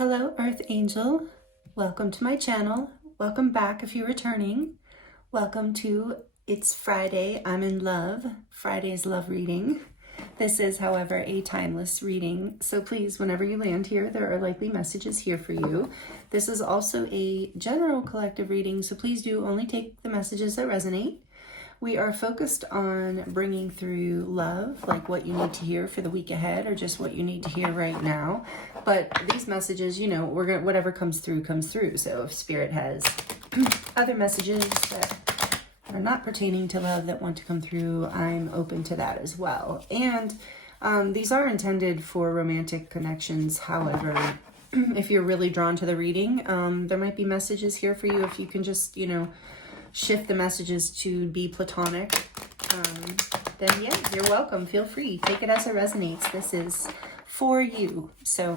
Hello, Earth Angel. Welcome to my channel. Welcome back if you're returning. Welcome to It's Friday, I'm in Love. Friday's love reading. This is, however, a timeless reading. So please, whenever you land here, there are likely messages here for you. This is also a general collective reading, so please do only take the messages that resonate. We are focused on bringing through love, like what you need to hear for the week ahead or just what you need to hear right now. But these messages, you know, whatever comes through, comes through. So if Spirit has other messages that are not pertaining to love that want to come through, I'm open to that as well. And these are intended for romantic connections. However, if you're really drawn to the reading, there might be messages here for you if you can just, you know, shift the messages to be platonic, then yeah, you're welcome. Feel free. Take it as it resonates. This is for you. So,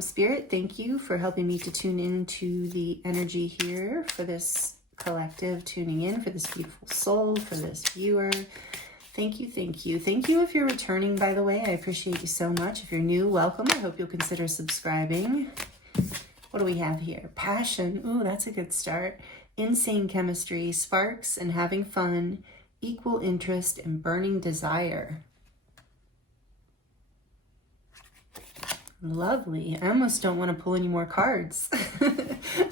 Spirit, thank you for helping me to tune into the energy here for this collective, tuning in for this beautiful soul, for this viewer. Thank you, thank you. Thank you if you're returning, by the way. I appreciate you so much. If you're new, welcome. I hope you'll consider subscribing. What do we have here? Passion. Ooh, that's a good start. Insane chemistry, sparks and having fun, equal interest and burning desire. Lovely. I almost don't want to pull any more cards.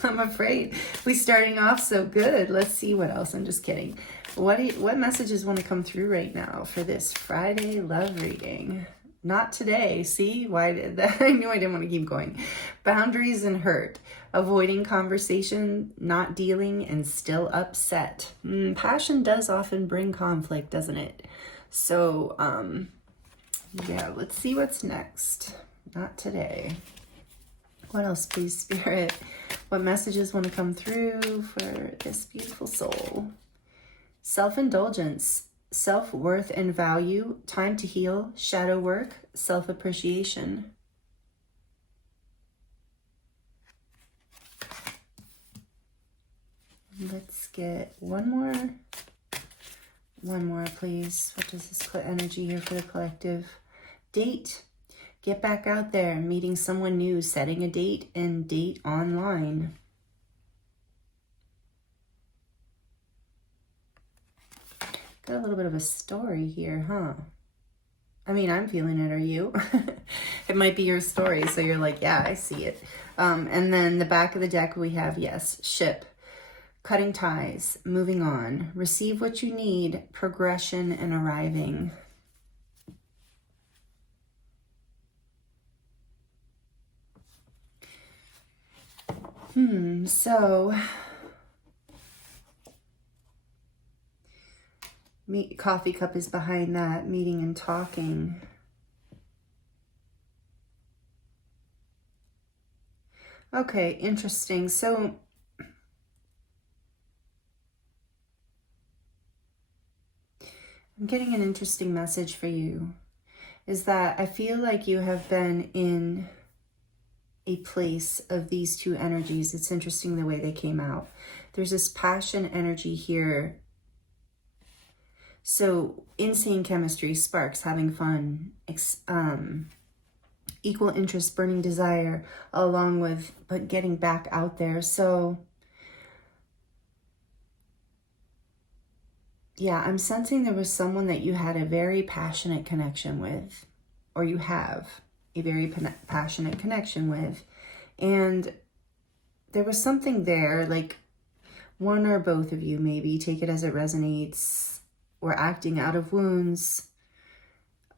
I'm afraid. We're starting off so good. Let's see what else. I'm just kidding. What messages want to come through right now for this Friday love reading? Not today. See? Why did that? I knew I didn't want to keep going. Boundaries and hurt. Avoiding conversation, not dealing, and still upset. Passion does often bring conflict, doesn't it? So, yeah, let's see what's next. Not today. What else, please, Spirit? What messages want to come through for this beautiful soul? Self-indulgence. Self-worth and value, time to heal, shadow work, self-appreciation. Let's get one more, please. What does this energy here for the collective? Date, get back out there, meeting someone new, setting a date, and date online. Got a little bit of a story here, huh? I mean, I'm feeling it. Are you? It might be your story, so you're like, yeah, I see it. And then the back of the deck, we have, yes, ship, cutting ties, moving on, receive what you need, progression, and arriving. So... coffee cup is behind that, meeting and talking. Okay, interesting. So I'm getting an interesting message for you. Is that I feel like you have been in a place of these two energies. It's interesting the way they came out. There's this passion energy here. So insane chemistry, sparks, having fun, equal interest, burning desire, along with but getting back out there. So yeah, I'm sensing there was someone that you had a very passionate connection with, or you have a very passionate connection with. And there was something there, like one or both of you, maybe take it as it resonates, or acting out of wounds,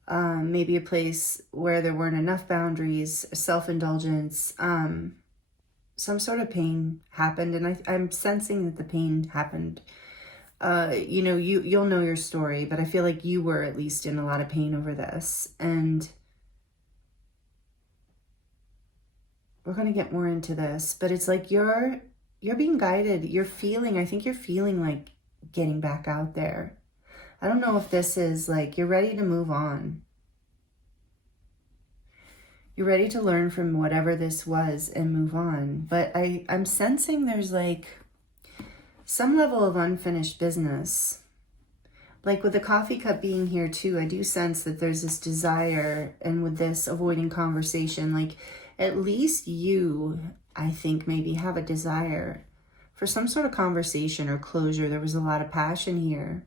maybe a place where there weren't enough boundaries, self-indulgence, some sort of pain happened, and I'm sensing that the pain happened. You know, you'll know your story, but I feel like you were at least in a lot of pain over this, and we're gonna get more into this, but it's like you're being guided. I think you're feeling like getting back out there. I don't know if this is like you're ready to move on. You're ready to learn from whatever this was and move on. But I'm sensing there's like some level of unfinished business. Like with the coffee cup being here too, I do sense that there's this desire, and with this avoiding conversation, like at least you, I think, maybe have a desire for some sort of conversation or closure. There was a lot of passion here.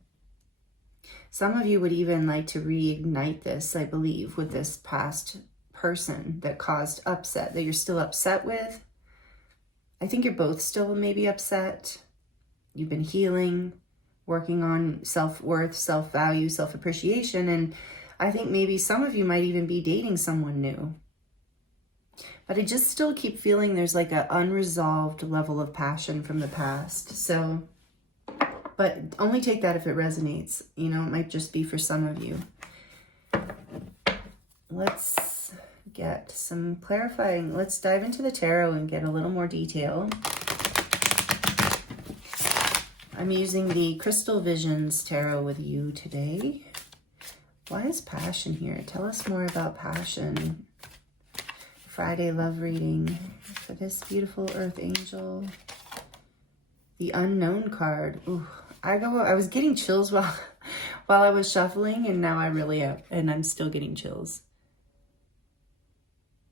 Some of you would even like to reignite this, I believe, with this past person that caused upset, that you're still upset with. I think you're both still maybe upset. You've been healing, working on self-worth, self-value, self-appreciation, and I think maybe some of you might even be dating someone new. But I just still keep feeling there's like an unresolved level of passion from the past. So, but only take that if it resonates. You know, it might just be for some of you. Let's get some clarifying. Let's dive into the tarot and get a little more detail. I'm using the Crystal Visions Tarot with you today. Why is passion here? Tell us more about passion. Friday love reading for this beautiful Earth Angel. The Unknown card. Ooh, I was getting chills while I was shuffling, and now I really am, and I'm still getting chills.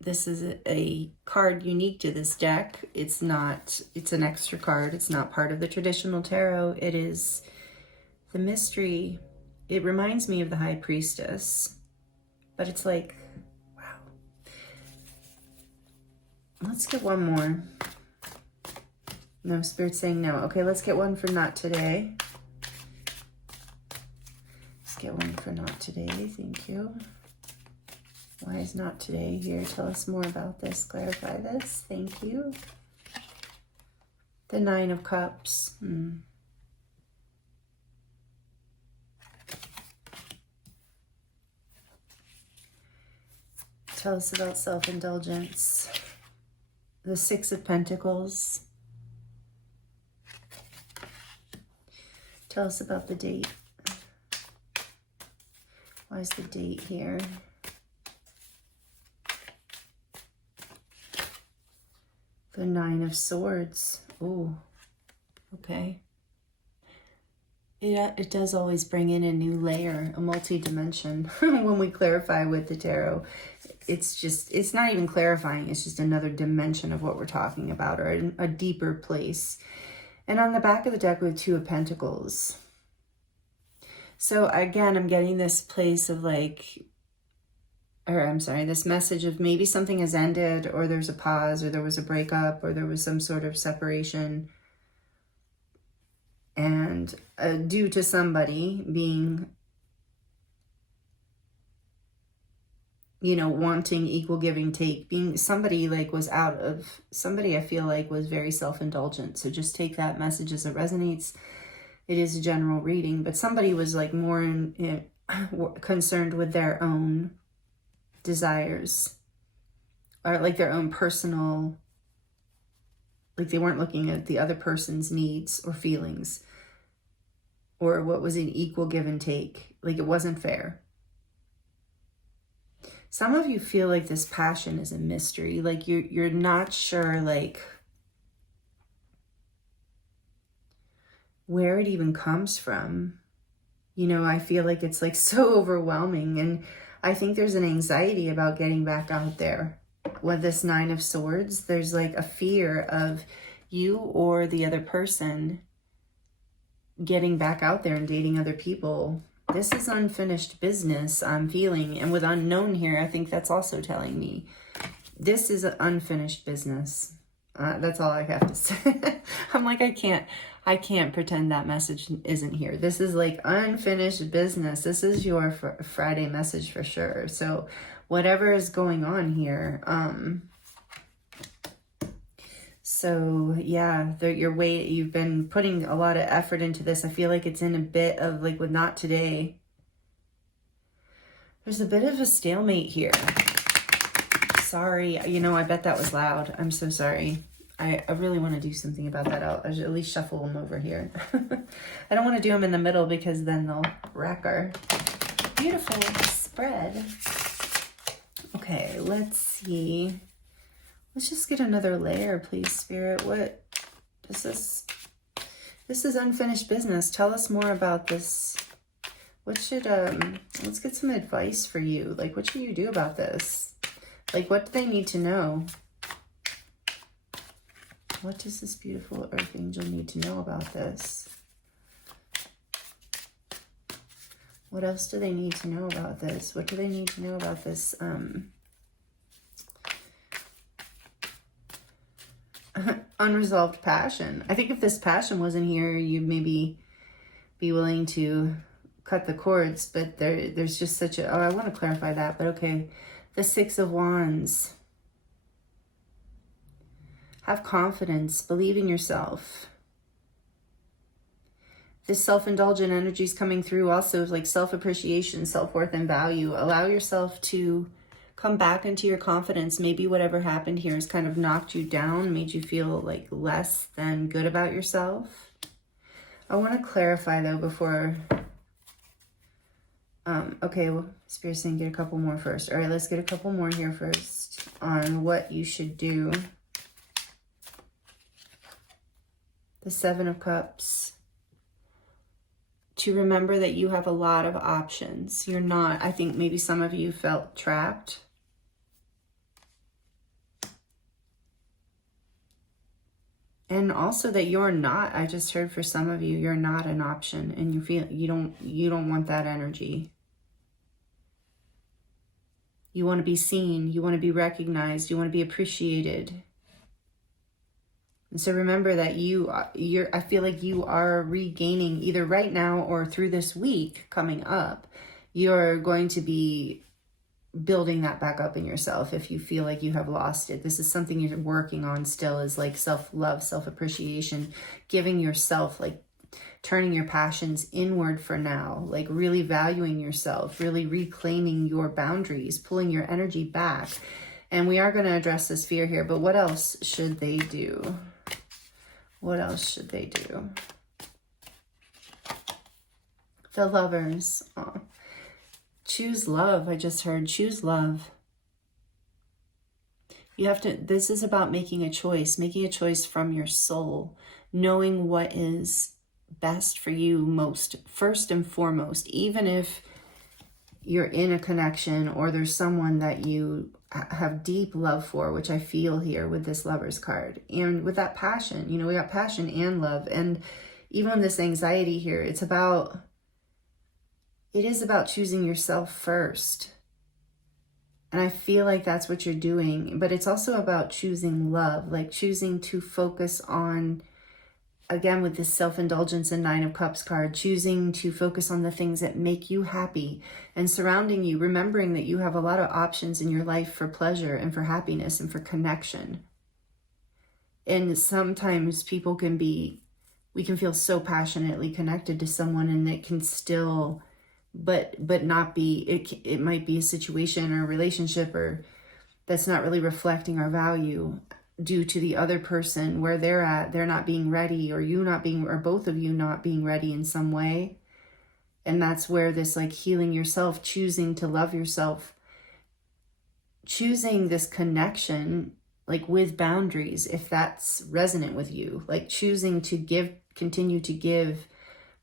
This is a card unique to this deck. It's an extra card. It's not part of the traditional tarot. It is the mystery. It reminds me of the High Priestess, but it's like, wow. Let's get one more. No, Spirit's saying no. Okay, let's get one for not today. Let's get one for not today. Thank you. Why is not today here? Tell us more about this. Clarify this. Thank you. The Nine of Cups. Tell us about self-indulgence. The Six of Pentacles. Tell us about the date. Why is the date here? The Nine of Swords. Oh, okay. It does always bring in a new layer, a multi-dimension when we clarify with the tarot. It's not even clarifying. It's just another dimension of what we're talking about, or a deeper place. And on the back of the deck with Two of Pentacles. So again, I'm getting this place of like, this message of maybe something has ended, or there's a pause, or there was a breakup, or there was some sort of separation. And due to somebody being, you know, wanting equal give and take, being somebody like was somebody I feel like was very self-indulgent. So just take that message as it resonates. It is a general reading, but somebody was like more concerned with their own desires, or like their own personal, like they weren't looking at the other person's needs or feelings, or what was an equal give and take. Like it wasn't fair. Some of you feel like this passion is a mystery. Like you're not sure like where it even comes from. You know, I feel like it's like so overwhelming, and I think there's an anxiety about getting back out there. With this Nine of Swords, there's like a fear of you or the other person getting back out there and dating other people. This is unfinished business, I'm feeling. And with unknown here, I think that's also telling me this is an unfinished business. That's all I have to say. I'm like, I can't pretend that message isn't here. This is like unfinished business. This is your Friday message for sure. So whatever is going on here, so yeah, you've been putting a lot of effort into this. I feel like it's in a bit of like with not today. There's a bit of a stalemate here. Sorry, you know, I bet that was loud. I'm so sorry. I really want to do something about that. I'll at least shuffle them over here. I don't want to do them in the middle because then they'll wreck our beautiful spread. Okay, let's see. Let's just get another layer, please, Spirit. What is this? This is unfinished business. Tell us more about this. What should, let's get some advice for you. Like, what should you do about this? Like, what do they need to know? What does this beautiful Earth Angel need to know about this? What else do they need to know about this? What do they need to know about this? Unresolved passion. I think if this passion wasn't here, you'd maybe be willing to cut the cords, but there's just such a, oh, I want to clarify that, but okay. The Six of Wands. Have confidence, believe in yourself. This self-indulgent energy is coming through also, like self-appreciation, self-worth, and value. Allow yourself to come back into your confidence. Maybe whatever happened here has kind of knocked you down, made you feel like less than good about yourself. I want to clarify though before, okay, well, Spirit's saying get a couple more first. All right, let's get a couple more here first on what you should do. The Seven of Cups. To remember that you have a lot of options. You're not, I think maybe some of you felt trapped. And also that you're not, I just heard for some of you, you're not an option, and you feel you don't want that energy. You want to be seen, you want to be recognized, you want to be appreciated. And so remember that I feel like you are regaining, either right now or through this week coming up, you're going to be building that back up in yourself if you feel like you have lost it. This is something you're working on still, is like self-love, self-appreciation, giving yourself, like turning your passions inward for now, like really valuing yourself, really reclaiming your boundaries, pulling your energy back. And we are going to address this fear here, but what else should they do? What else should they do? The Lovers. Oh. Choose love. I just heard choose love. You have to, this is about making a choice from your soul, knowing what is best for you most, first and foremost, even if you're in a connection or there's someone that you have deep love for, which I feel here with this Lovers card. And with that passion, you know, we got passion and love. And even this anxiety here, it is about choosing yourself first. And I feel like that's what you're doing. But it's also about choosing love, like choosing to focus on, again, with this self-indulgence and Nine of Cups card, choosing to focus on the things that make you happy and surrounding you, remembering that you have a lot of options in your life for pleasure and for happiness and for connection. And sometimes we can feel so passionately connected to someone, and it can still, but not be, it might be a situation or a relationship or that's not really reflecting our value, due to the other person where they're at, they're not being ready, or you not being, or both of you not being ready in some way. And that's where this like healing yourself, choosing to love yourself, choosing this connection, like with boundaries, if that's resonant with you, like choosing to give, continue to give,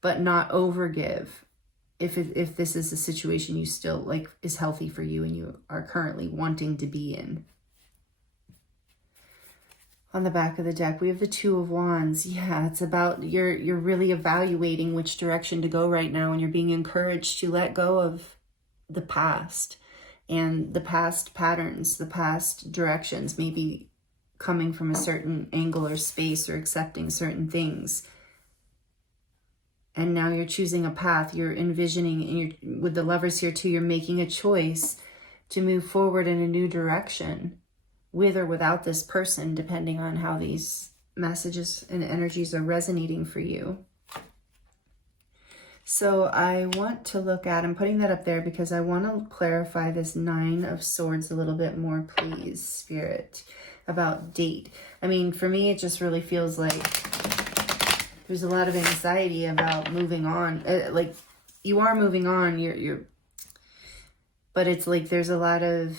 but not overgive. If this is a situation you still like is healthy for you and you are currently wanting to be in. On the back of the deck, we have the Two of Wands. Yeah, it's about you're really evaluating which direction to go right now, and you're being encouraged to let go of the past and the past patterns, the past directions, maybe coming from a certain angle or space or accepting certain things. And now you're choosing a path, you're envisioning, and you're with the Lovers here too, you're making a choice to move forward in a new direction, with or without this person, depending on how these messages and energies are resonating for you. So I want to look at, I'm putting that up there because I want to clarify this Nine of Swords a little bit more, please, Spirit, about date. I mean, for me, it just really feels like there's a lot of anxiety about moving on. Like, you are moving on, but it's like there's a lot of,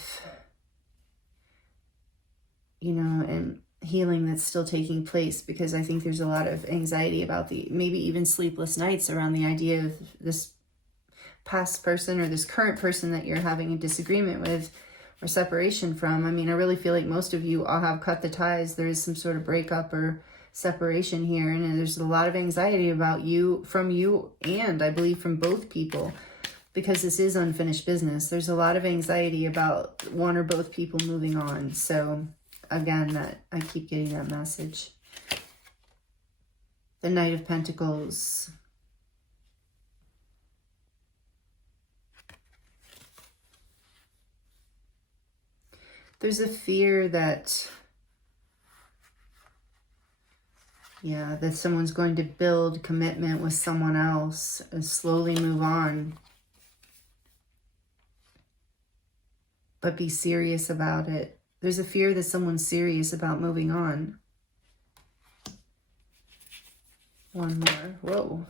you know, and healing that's still taking place, because I think there's a lot of anxiety about maybe even sleepless nights around the idea of this past person or this current person that you're having a disagreement with or separation from. I mean, I really feel like most of you all have cut the ties. There is some sort of breakup or separation here, and there's a lot of anxiety about you, from you, and I believe from both people, because this is unfinished business. There's a lot of anxiety about one or both people moving on. So again, that I keep getting that message. The Knight of Pentacles. There's a fear that, yeah, that someone's going to build commitment with someone else and slowly move on. But be serious about it. There's a fear that someone's serious about moving on. One more. Whoa.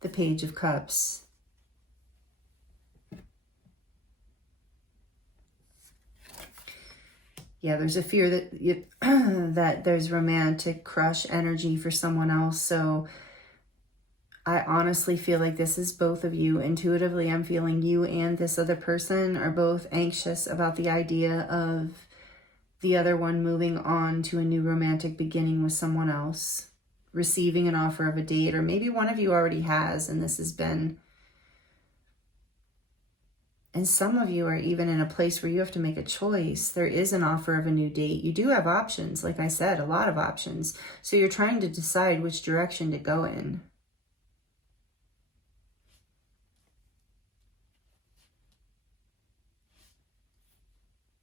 The Page of Cups. Yeah, there's a fear that that there's romantic crush energy for someone else. So I honestly feel like this is both of you. Intuitively, I'm feeling you and this other person are both anxious about the idea of the other one moving on to a new romantic beginning with someone else, receiving an offer of a date, or maybe one of you already has, and this has been... And some of you are even in a place where you have to make a choice. There is an offer of a new date. You do have options, like I said, a lot of options. So you're trying to decide which direction to go in.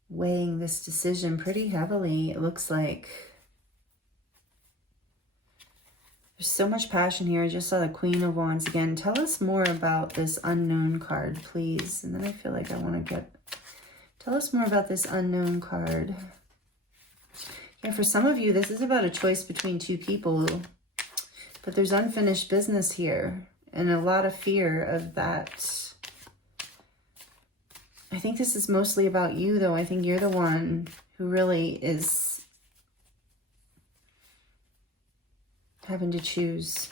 Weighing this decision pretty heavily, it looks like. There's so much passion here. I just saw the Queen of Wands again. Tell us more about this unknown card, please. And then I feel like I want to get... Tell us more about this unknown card. Yeah, for some of you, this is about a choice between two people. But there's unfinished business here. And a lot of fear of that. I think this is mostly about you, though. I think you're the one who really is... having to choose,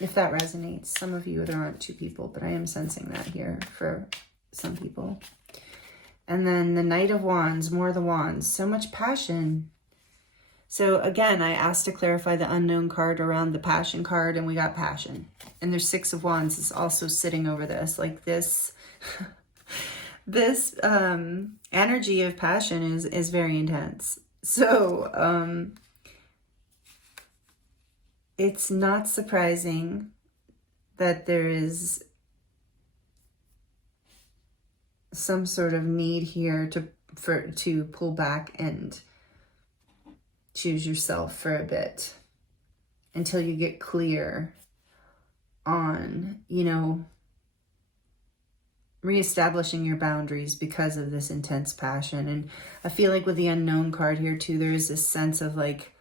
if that resonates. Some of you, there aren't two people, but I am sensing that here for some people. And then the Knight of Wands, more of the Wands, so much passion. So again, I asked to clarify the unknown card around the passion card, and we got passion. And there's Six of Wands is also sitting over this, like this. This energy of passion is very intense. So, it's not surprising that there is some sort of need here to pull back and choose yourself for a bit until you get clear on, you know, reestablishing your boundaries because of this intense passion. And I feel like with the unknown card here too, there is this sense of like,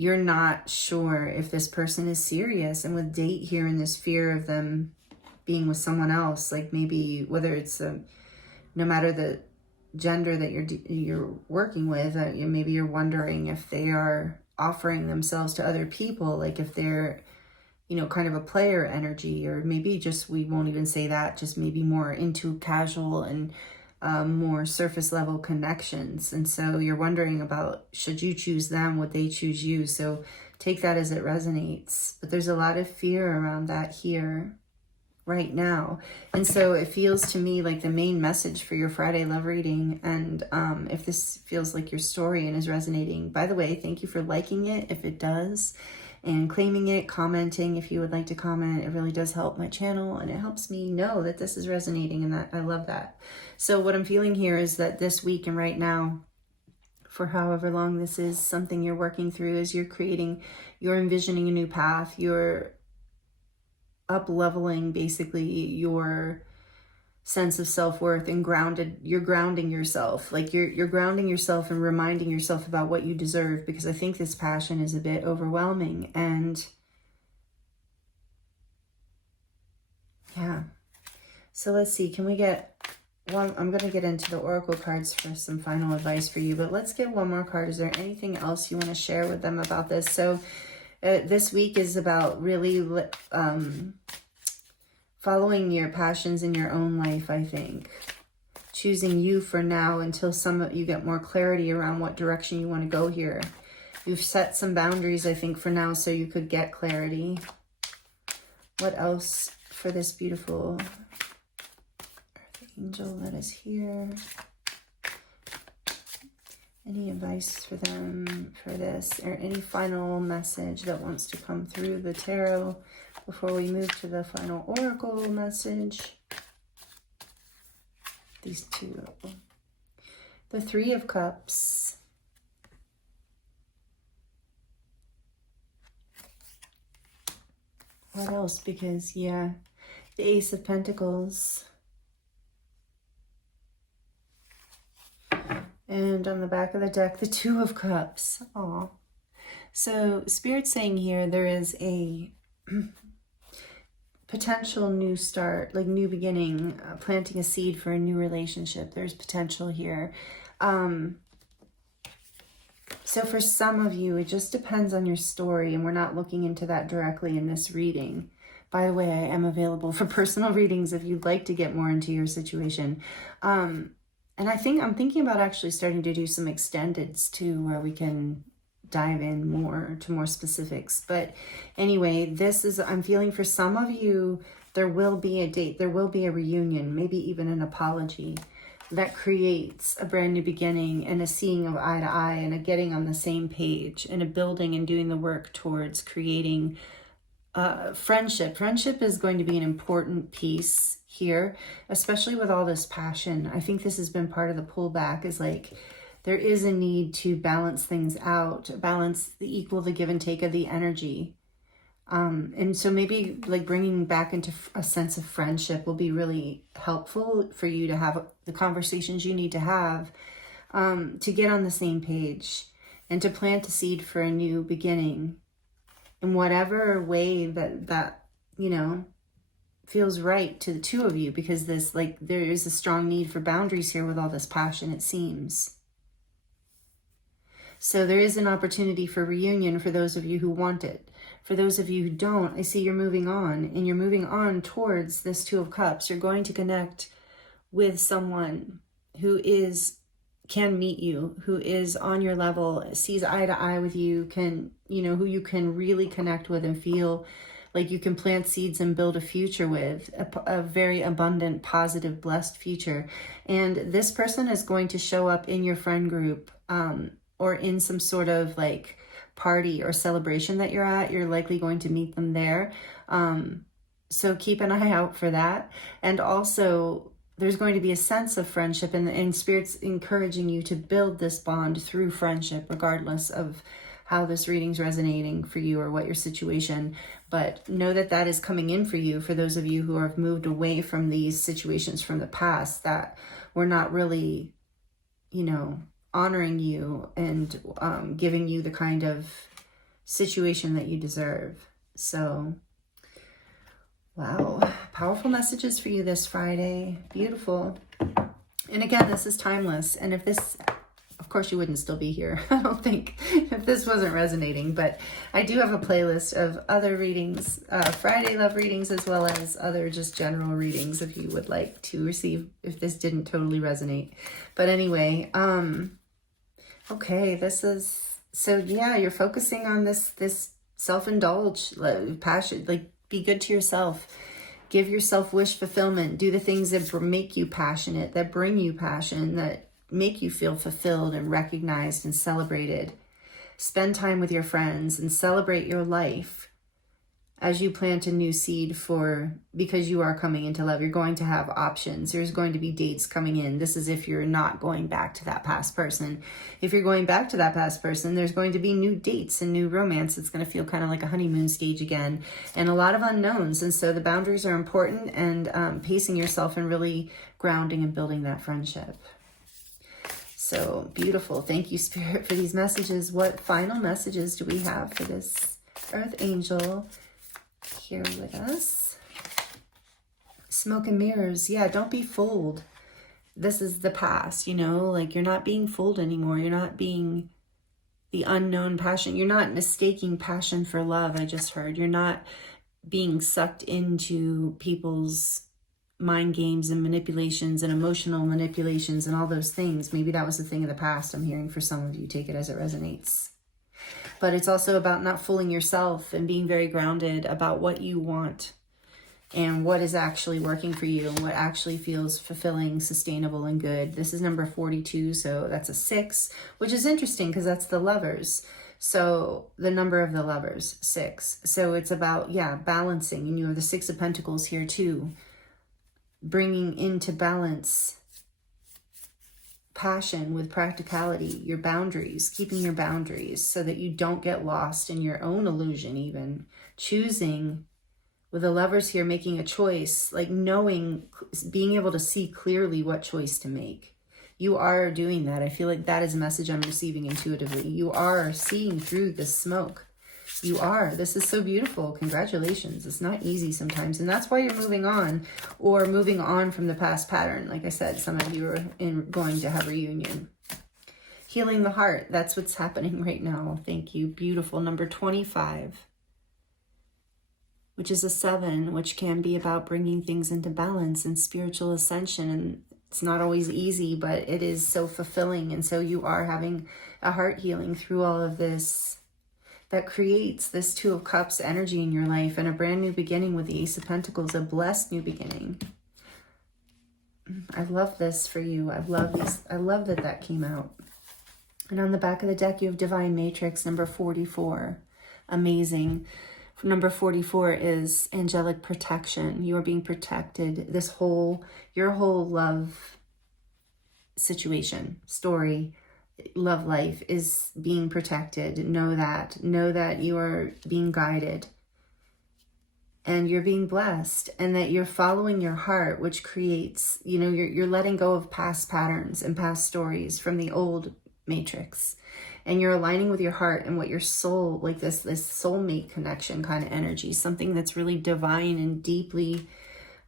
you're not sure if this person is serious. And with date here and this fear of them being with someone else, like maybe whether it's no matter the gender that you're working with, maybe you're wondering if they are offering themselves to other people, like if they're, you know, kind of a player energy, or maybe just, we won't even say that, just maybe more into casual and more surface level connections. And so you're wondering about, should you choose them? Would they choose you? So take that as it resonates. But there's a lot of fear around that here right now. And so it feels to me like the main message for your Friday love reading. And if this feels like your story and is resonating, by the way, thank you for liking it if it does, and claiming it, commenting if you would like to comment. It really does help my channel, and it helps me know that this is resonating, and that I love that. So what I'm feeling here is that this week and right now, for however long this is, something you're working through is you're envisioning a new path, you're up-leveling basically your sense of self-worth, and you're grounding yourself. Like you're grounding yourself and reminding yourself about what you deserve, because I think this passion is a bit overwhelming. And yeah, so let's see, can we get one? I'm going to get into the oracle cards for some final advice for you, but let's get one more card. Is there anything else you want to share with them about this? So this week is about really following your passions in your own life, I think. Choosing you for now until you get more clarity around what direction you want to go here. You've set some boundaries, I think, for now, so you could get clarity. What else for this beautiful Earth Angel that is here? Any advice for them for this, or any final message that wants to come through the tarot before we move to the final oracle message? These two. The Three of Cups. What else? Because, yeah, the Ace of Pentacles. And on the back of the deck, the Two of Cups. Aw. So, Spirit's saying here there is a potential new start, like new beginning, planting a seed for a new relationship. There's potential here. So for some of you, it just depends on your story, and we're not looking into that directly in this reading. By the way, I am available for personal readings if you'd like to get more into your situation. And I'm thinking about actually starting to do some extendeds too, where we can dive in more to more specifics. But anyway, I'm feeling for some of you, there will be a date, there will be a reunion, maybe even an apology that creates a brand new beginning and a seeing of eye to eye and a getting on the same page and a building and doing the work towards creating friendship. Friendship is going to be an important piece here, especially with all this passion. I think this has been part of the pullback, is like there is a need to balance things out, balance the give and take of the energy. And so maybe like bringing back into a sense of friendship will be really helpful for you to have the conversations you need to have to get on the same page and to plant a seed for a new beginning in whatever way that you know, feels right to the two of you, because there is a strong need for boundaries here with all this passion, it seems. So there is an opportunity for reunion for those of you who want it. For those of you who don't, I see you're moving on, and you're moving on towards this Two of Cups. You're going to connect with someone who can meet you, who is on your level, sees eye to eye with you, who you can really connect with and feel like you can plant seeds and build a future with, a very abundant, positive, blessed future. And this person is going to show up in your friend group, or in some sort of like party or celebration that you're at. You're likely going to meet them there. So keep an eye out for that. And also there's going to be a sense of friendship, and Spirit's encouraging you to build this bond through friendship, regardless of how this reading's resonating for you or what your situation. But know that that is coming in for you, for those of you who have moved away from these situations from the past that were not really, honoring you and giving you the kind of situation that you deserve. So, wow, powerful messages for you this Friday. Beautiful. And again, this is timeless. And if this, of course, you wouldn't still be here, I don't think, if this wasn't resonating. But I do have a playlist of other readings, Friday love readings, as well as other just general readings if you would like to receive, if this didn't totally resonate. But anyway, okay, this is, so yeah, you're focusing on this self-indulge, passion, like be good to yourself. Give yourself wish fulfillment. Do the things that make you passionate, that bring you passion, that make you feel fulfilled and recognized and celebrated. Spend time with your friends and celebrate your life as you plant a new seed because you are coming into love. You're going to have options. There's going to be dates coming in. This is if you're not going back to that past person. If you're going back to that past person, there's going to be new dates and new romance. It's going to feel kind of like a honeymoon stage again, and a lot of unknowns. And so the boundaries are important, and pacing yourself and really grounding and building that friendship. So beautiful. Thank you, Spirit, for these messages. What final messages do we have for this Earth Angel here with us? Smoke and mirrors. Yeah, don't be fooled. This is the past, like you're not being fooled anymore. You're not being the unknown passion. You're not mistaking passion for love. I just heard you're not being sucked into people's mind games and manipulations and emotional manipulations and all those things. Maybe that was a thing of the past. I'm hearing for some of you, take it as it resonates. But it's also about not fooling yourself and being very grounded about what you want and what is actually working for you and what actually feels fulfilling, sustainable, and good. This is number 42, so that's a 6, which is interesting because that's the Lovers. So the number of the Lovers, 6. So it's about, yeah, balancing. And you have the 6 of Pentacles here too. Bringing into balance passion with practicality, your boundaries, keeping your boundaries so that you don't get lost in your own illusion even. Choosing, with the Lovers here, making a choice, like knowing, being able to see clearly what choice to make. You are doing that. I feel like that is a message I'm receiving intuitively. You are seeing through the smoke. You are. This is so beautiful. Congratulations. It's not easy sometimes. And that's why you're moving on, or moving on from the past pattern. Like I said, some of you are going to have a reunion. Healing the heart. That's what's happening right now. Thank you. Beautiful. Number 25, which is a 7, which can be about bringing things into balance and spiritual ascension. And it's not always easy, but it is so fulfilling. And so you are having a heart healing through all of this that creates this 2 of Cups energy in your life and a brand new beginning with the Ace of Pentacles, a blessed new beginning. I love this for you. I love these. I love that that came out. And on the back of the deck, you have Divine Matrix, number 44. Amazing. Number 44 is angelic protection. You are being protected. Your whole love situation, story, love life is being protected. Know that you are being guided and you're being blessed, and that you're following your heart, which creates, you're letting go of past patterns and past stories from the old matrix, and you're aligning with your heart and what your soul, like this soulmate connection kind of energy, something that's really divine and deeply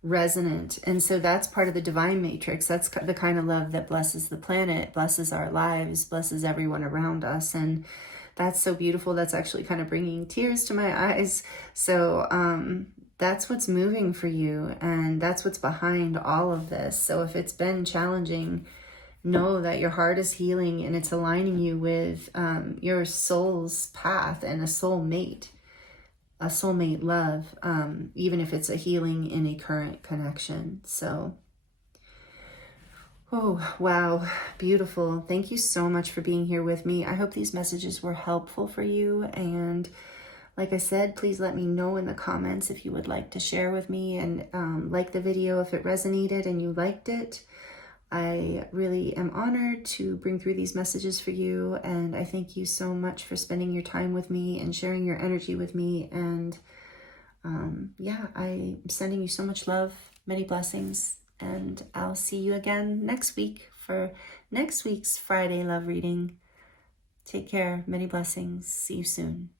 resonant. And so that's part of the divine matrix. That's the kind of love that blesses the planet, blesses our lives, blesses everyone around us. And that's so beautiful. That's actually kind of bringing tears to my eyes. So that's what's moving for you, and that's what's behind all of this. So if it's been challenging, know that your heart is healing and it's aligning you with your soul's path and a soulmate love, even if it's a healing in a current connection. So, oh, wow, beautiful. Thank you so much for being here with me. I hope these messages were helpful for you. And like I said, please let me know in the comments if you would like to share with me, and like the video if it resonated and you liked it. I really am honored to bring through these messages for you, and I thank you so much for spending your time with me and sharing your energy with me. And yeah, I'm sending you so much love, many blessings, and I'll see you again next week for next week's Friday love reading. Take care, many blessings, see you soon.